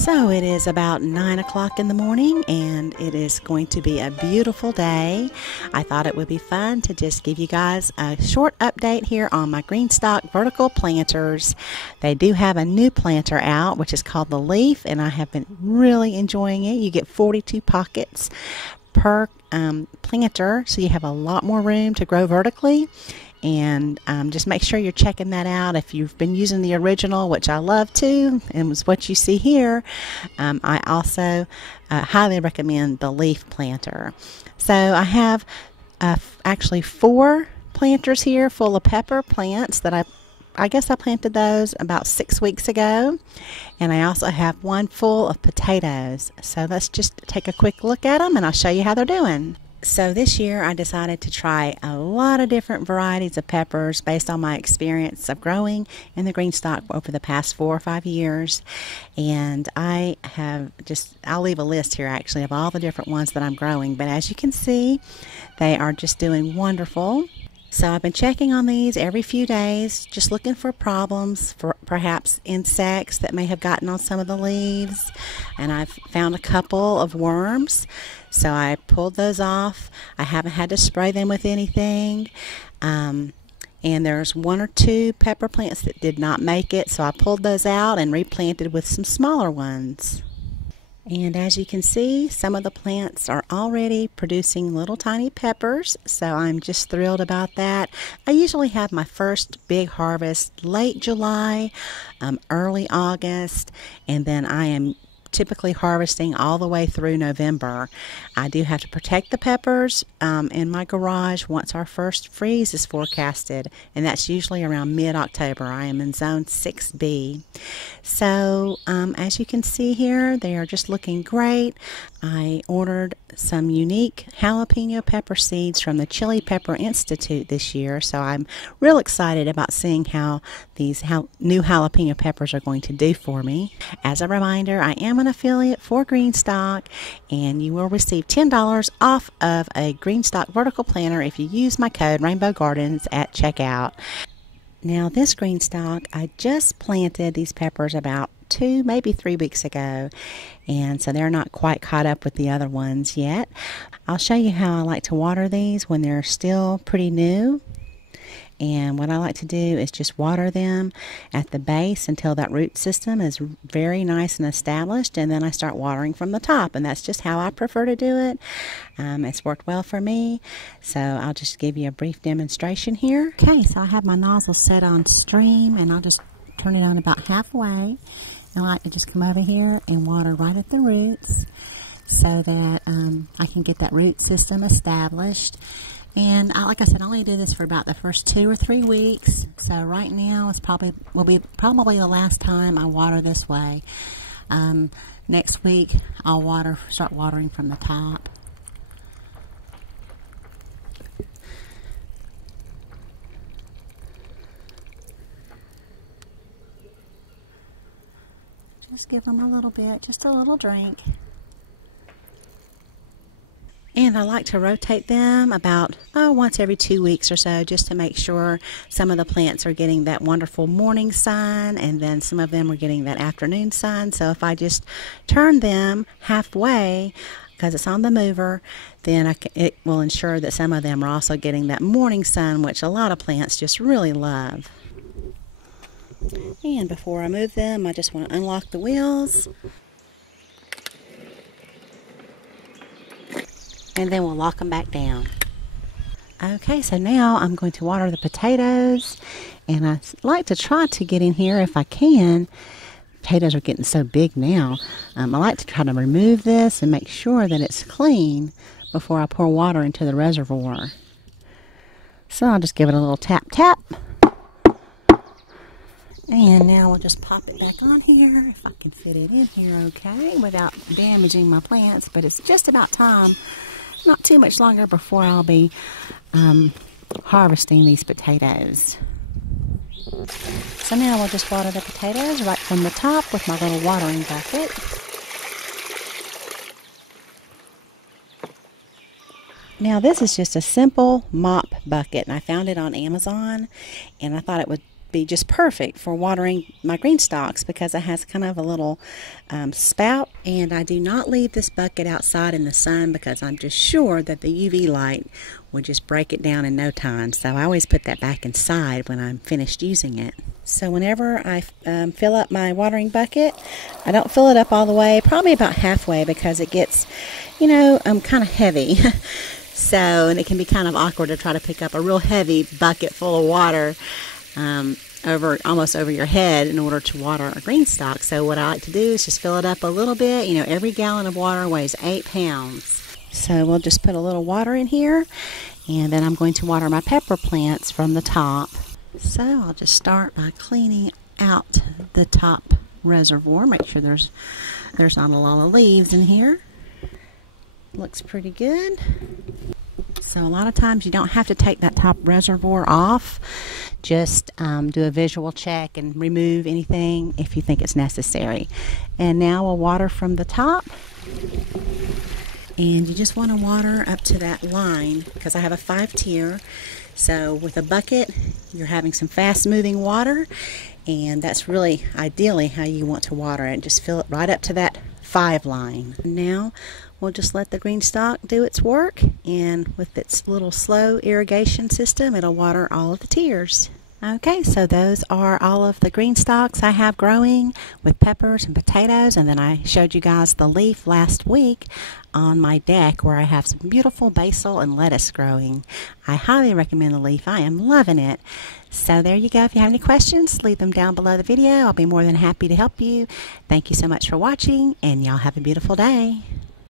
So it is about 9 o'clock in the morning and it is going to be a beautiful day. I thought it would be fun to just give you guys a short update here on my Greenstalk vertical planters. They do have a new planter out which is called the Leaf, and I have been really enjoying it. You get 42 pockets per planter, so you have a lot more room to grow vertically. And just make sure you're checking that out. If you've been using the original, which I love too, and was what you see here, I also highly recommend the Leaf planter. So I have actually 4 planters here full of pepper plants that I guess I planted those about 6 weeks ago, and I also have one full of potatoes. So let's just take a quick look at them and I'll show you how they're doing. So this year I decided to try a lot of different varieties of peppers based on my experience of growing in the Greenstalk over the past 4 or 5 years. And I'll leave a list here actually of all the different ones that I'm growing. But as you can see, they are just doing wonderful. So I've been checking on these every few days, just looking for problems, for perhaps insects that may have gotten on some of the leaves. And I've found a couple of worms, so I pulled those off. I haven't had to spray them with anything. And there's 1 or 2 pepper plants that did not make it, so I pulled those out and replanted with some smaller ones. And as you can see, some of the plants are already producing little tiny peppers, so I'm just thrilled about that. I usually have my first big harvest late July, early August, and then I am typically harvesting all the way through November. I do have to protect the peppers in my garage once our first freeze is forecasted, and that's usually around mid-October. I am in zone 6B. So as you can see here, they are just looking great. I ordered some unique jalapeno pepper seeds from the Chili Pepper Institute this year, so I'm real excited about seeing how these new jalapeno peppers are going to do for me. As a reminder, I am an affiliate for Greenstalk, and you will receive $10 off of a Greenstalk vertical planter if you use my code rainbowgardens at checkout. Now this Greenstalk, I just planted these peppers about 2, maybe 3 weeks ago, and so they're not quite caught up with the other ones yet. I'll show you how I like to water these when they're still pretty new. And what I like to do is just water them at the base until that root system is very nice and established, and then I start watering from the top, and that's just how I prefer to do it. It's worked well for me, so I'll just give you a brief demonstration here. Okay, so I have my nozzle set on stream, and I'll just turn it on about halfway. And I like to just come over here and water right at the roots so that I can get that root system established. And like I said, I only do this for about the first 2 or 3 weeks. So right now will be probably the last time I water this way. Next week I'll start watering from the top. Just give them a little bit, just a little drink. And I like to rotate them about once every 2 weeks or so, just to make sure some of the plants are getting that wonderful morning sun, and then some of them are getting that afternoon sun. So if I just turn them halfway, because it's on the mover, then it will ensure that some of them are also getting that morning sun, which a lot of plants just really love. And before I move them, I just want to unlock the wheels. And then we'll lock them back down. Okay, so now I'm going to water the potatoes. And I like to try to get in here if I can. Potatoes are getting so big now. I like to try to remove this and make sure that it's clean before I pour water into the reservoir. So I'll just give it a little tap tap. And now we'll just pop it back on here, if I can fit it in here okay, without damaging my plants. But it's just about time, not too much longer, before I'll be harvesting these potatoes. So now we'll just water the potatoes right from the top with my little watering bucket. Now this is just a simple mop bucket, and I found it on Amazon, and I thought it would be just perfect for watering my green stalks because it has kind of a little spout. And I do not leave this bucket outside in the sun because I'm just sure that the UV light would just break it down in no time. So I always put that back inside when I'm finished using it. So whenever I fill up my watering bucket, I don't fill it up all the way, probably about halfway, because it gets, kind of heavy. And it can be kind of awkward to try to pick up a real heavy bucket full of water almost over your head in order to water a green stalk. So what I like to do is just fill it up a little bit. Every gallon of water weighs 8 pounds. So we'll just put a little water in here, and then I'm going to water my pepper plants from the top. So I'll just start by cleaning out the top reservoir. Make sure there's not a lot of leaves in here. Looks pretty good. So a lot of times you don't have to take that top reservoir off. Just do a visual check and remove anything if you think it's necessary. And now we'll water from the top. And you just want to water up to that line because I have a 5-tier. So with a bucket, you're having some fast moving water, and that's really ideally how you want to water it. Just fill it right up to that 5 line. Now we'll just let the green stalk do its work, and with its little slow irrigation system, it'll water all of the tiers. Okay, so those are all of the green stalks I have growing with peppers and potatoes, and then I showed you guys the leaf last week on my deck where I have some beautiful basil and lettuce growing. I highly recommend the leaf. I am loving it. So there you go. If you have any questions, leave them down below the video. I'll be more than happy to help you. Thank you so much for watching, and y'all have a beautiful day.